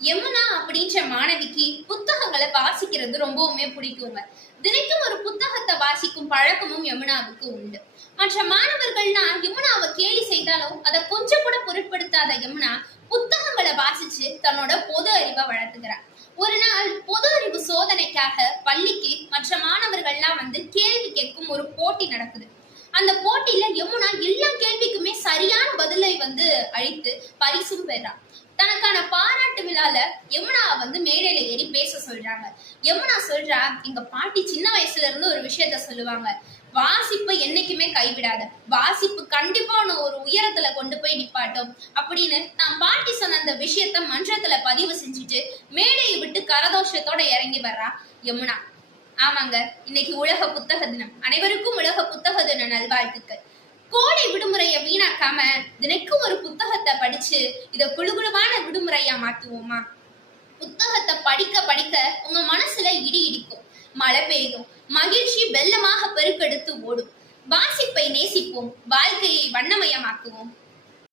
யமுனா அப்படின்ற மாணவிக்கு புத்தகங்களை வாசிக்கிறது ரொம்பவுமே பிடிக்குங்க. தினைக்கும் ஒரு புத்தகத்தை வாசிக்கும் பழக்கமும் யமுனாவுக்கு உண்டு. மற்ற மாணவர்கள்லாம் யமுனாவை கேலி செய்தாலும் அதை கொஞ்சம் கூட பொருட்படுத்தாத யமுனா புத்தகங்களை வாசிச்சு தன்னோட பொது அறிவை வளர்த்துக்கிறார். ஒரு நாள் பொது அறிவு சோதனைக்காக பள்ளிக்கு மற்ற மாணவர்கள்லாம் வந்து கேள்வி கேட்கும் ஒரு போட்டி நடக்குது. அந்த போட்டியில யமுனா எல்லா கேள்விக்குமே சரியான பதிலை வந்து அளித்து பரிசும் பெறான். தனக்கான பாராட்டு விழால யமுனா வந்து மேடையில ஏறி பேச சொல்றாங்க. யமுனா சொல்றா, எங்க பாட்டி சின்ன வயசுல இருந்து ஒரு விஷயத்த சொல்லுவாங்க, வாசிப்பை என்னைக்குமே கைவிடாத, வாசிப்பு கண்டிப்பா ஒரு உயரத்துல கொண்டு போய் நிப்பாட்டும் அப்படின்னு நான் பாட்டி சொன்ன அந்த விஷயத்த மன்றத்துல பதிவு செஞ்சுட்டு மேடையை விட்டு கரதோஷத்தோட இறங்கி வர்றா யமுனா. ஆமாங்க, இன்னைக்கு உலக புத்தக தினம். அனைவருக்கும் உலக புத்தக தின நல்வாழ்த்துக்கள். கோடை விடுமுறைய வீணாக்காம தினைக்கும் ஒரு புத்தகத்தை படிச்சு இத குழுகுழுவான விடுமுறையா மாத்துவோமா? புத்தகத்தை படிக்க படிக்க உங்க மனசுல இடி இடிக்கும், மழை பெய்யும், மகிழ்ச்சி வெள்ளமாக பெருக்கெடுத்து ஓடும். வாசிப்பை நேசிப்போம், வாழ்க்கையை வண்ணமயமாக்குவோம்.